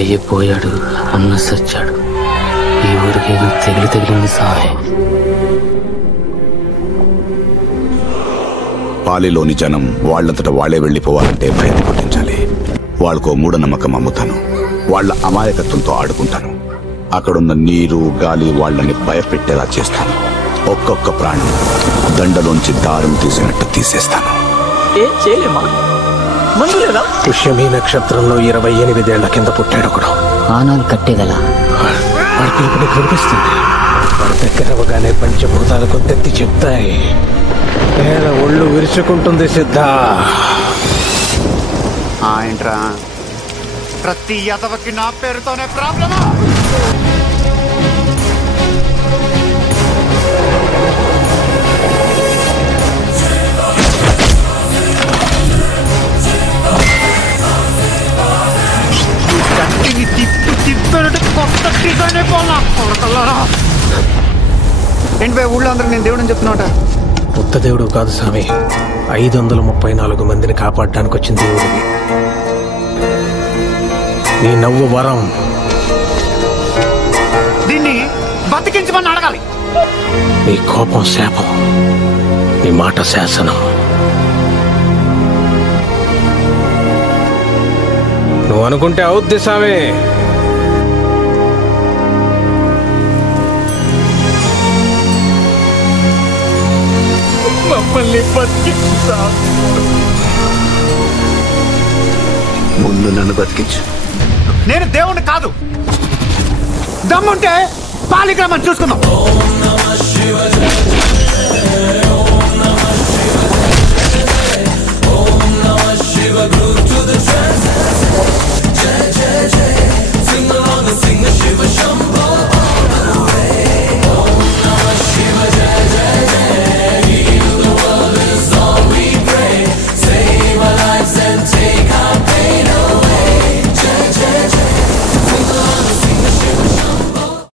అయ్యిపోయాడు, అన్న సచ్చాడు. ఈ ఊరికి ఏదో తగిలింది సామే. పాలిలోని జనం వాళ్లంతట వాళ్లే వెళ్లిపోవాలంటే భయం పుట్టించాలి. వాళ్లకో మూఢనమ్మకం అమ్ముతాను. వాళ్ల అమాయకత్వంతో ఆడుకుంటాను. అక్కడున్న నీరు గాలి వాళ్లని భయపెట్టేలా చేస్తాను. ఒక్కొక్క ప్రాణం దండలోంచి దారం తీసినట్టు తీసేస్తాను. పుష్యమీ నక్షత్రంలో 28 ఏళ్ల కింద పుట్టాడు ఒకడు. ఆనాలు కట్టేగల వాడి పిలుపు నీకు వినిపిస్తుంది. వాడి దగ్గర అవగానే పంచభూతాలు కొద్దెత్తి చెప్తాయి. నేల ఒళ్ళు విరుచుకుంటుంది సిద్ధ. ఏంట్రా ప్రతి యదవకి నా పేరుతోనే ప్రాబ్లమా? ఏంటి బై ఊళ్ళో అందరూ నేను దేవుడని చెప్తున్నాట? ఉత్త దేవుడు కాదు స్వామి, 534 మందిని కాపాడడానికి వచ్చిన దేవుడివి. నీ నవ్వు వరం. దీన్ని బతికించమని అడగాలి. నీ కోపం శాపం, నీ మాట శాసనం. నువ్వు అనుకుంటే అవుద్ది స్వామి. మమ్మల్ని బతికించా. ముందు నన్ను బతికించు. నేను దేవుణ్ణి కాదు. దమ్ముంటే పాలిగ్రామం చూసుకుందాం. Sing along and sing the Shiva Shambho.